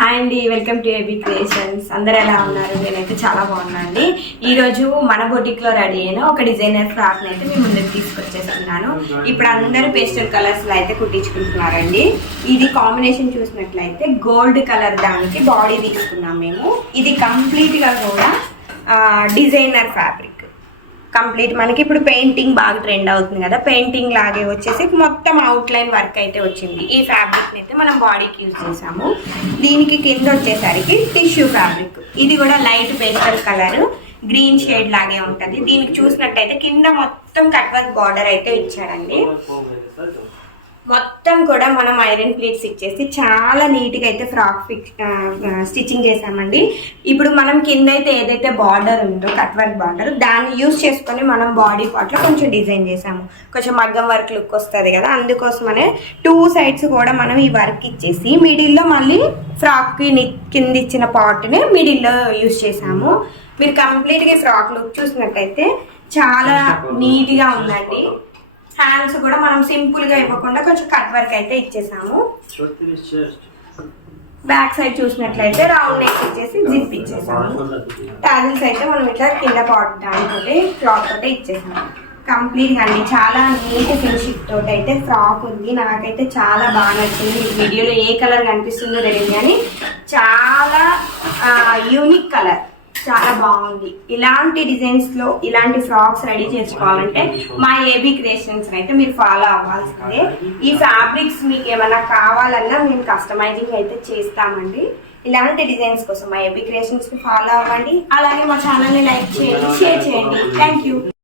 Hi అండి, welcome to AB creations. అందరూ ఎలా ఉన్నారు? నేనైతే చాలా బాగున్నానండి. ఈరోజు మన బొటిక్లో రెడీ అయిన ఒక డిజైనర్ ఫ్రాక్ అయితే మీ ముందుకు తీసుకొచ్చేస్తున్నాను. ఇప్పుడు అందరూ పేస్టల్ కలర్స్లో అయితే కుట్టించుకుంటున్నారండి. ఇది కాంబినేషన్ చూసినట్లయితే గోల్డ్ కలర్ దానికి బాడీ తీసుకున్నాం మేము. ఇది కంప్లీట్గా కూడా డిజైనర్ ఫ్యాబ్రిక్ కంప్లీట్. మనకి ఇప్పుడు పెయింటింగ్ బాగా ట్రెండ్ అవుతుంది కదా, పెయింటింగ్ లాగే వచ్చేసి మొత్తం అవుట్లైన్ వర్క్ అయితే వచ్చింది. ఈ ఫ్యాబ్రిక్ అయితే మనం బాడీకి యూజ్ చేసాము. దీనికి కింద వచ్చేసరికి టిష్యూ ఫ్యాబ్రిక్. ఇది కూడా light pastel colour green shade లాగే ఉంటుంది. దీనికి చూసినట్టయితే కింద మొత్తం కట్ వర్క్ బార్డర్ అయితే ఇచ్చాడండి. మొత్తం కూడా మనం ఐరన్ ప్లేట్స్ ఇచ్చేసి చాలా నీట్గా అయితే ఫ్రాక్ స్టిచ్చింగ్ చేసామండి. ఇప్పుడు మనం కింద అయితే ఏదైతే బార్డర్ ఉందో కట్ వర్క్ బార్డర్, దాన్ని యూజ్ చేసుకొని మనం బాడీ పార్ట్లో కొంచెం డిజైన్ చేసాము. కొంచెం మగ్గం వర్క్ లుక్ వస్తుంది కదా, అందుకోసమనే 2 సైడ్స్ కూడా మనం ఈ వర్క్ ఇచ్చేసి మిడిల్లో మళ్ళీ ఫ్రాక్కి కింద ఇచ్చిన పార్ట్ని మిడిల్లో యూజ్ చేసాము. మీరు కంప్లీట్గా ఫ్రాక్ లుక్ చూసినట్టయితే చాలా నీట్గా ఉందండి. హ్యాండ్స్ కూడా మనం సింపుల్ గా ఇవ్వకుండా కొంచెం కట్ వర్క్ అయితే ఇచ్చేసాము. బ్యాక్ సైడ్ చూసినట్లయితే రౌండ్ నెక్ ఇచ్చేసి జిప్ ఇచ్చేసాము. టాజిల్స్ అయితే మనం ఇట్లా కింద పాట్ దానితోటి క్లాత్ తోటి ఇచ్చేసాము. కంప్లీట్ గా అండి చాలా నీట్ ఫినిషింగ్ తోటి అయితే ఫ్రాక్ ఉంది. నాకైతే చాలా బాగా నచ్చింది. ఈ వీడియోలో ఏ కలర్ కనిపిస్తుందో తెలియదు కానీ చాలా యూనిక్ కలర్, చాలా బాగుంది. ఇలాంటి డిజైన్స్ లో ఇలాంటి ఫ్రాక్స్ రెడీ చేసుకోవాలంటే మా ఏబీ క్రియేషన్స్ అయితే మీరు ఫాలో అవ్వాల్సిందే. ఈ ఫ్యాబ్రిక్స్ మీకు ఏమైనా కావాలన్నా మేము కస్టమైజింగ్ అయితే చేస్తామండి. ఇలాంటి డిజైన్స్ కోసం మా ఏబీ క్రియేషన్స్ ని ఫాలో అవ్వండి. అలాగే మా ఛానల్ ని లైక్ చేయండి, షేర్ చేయండి. Thank you.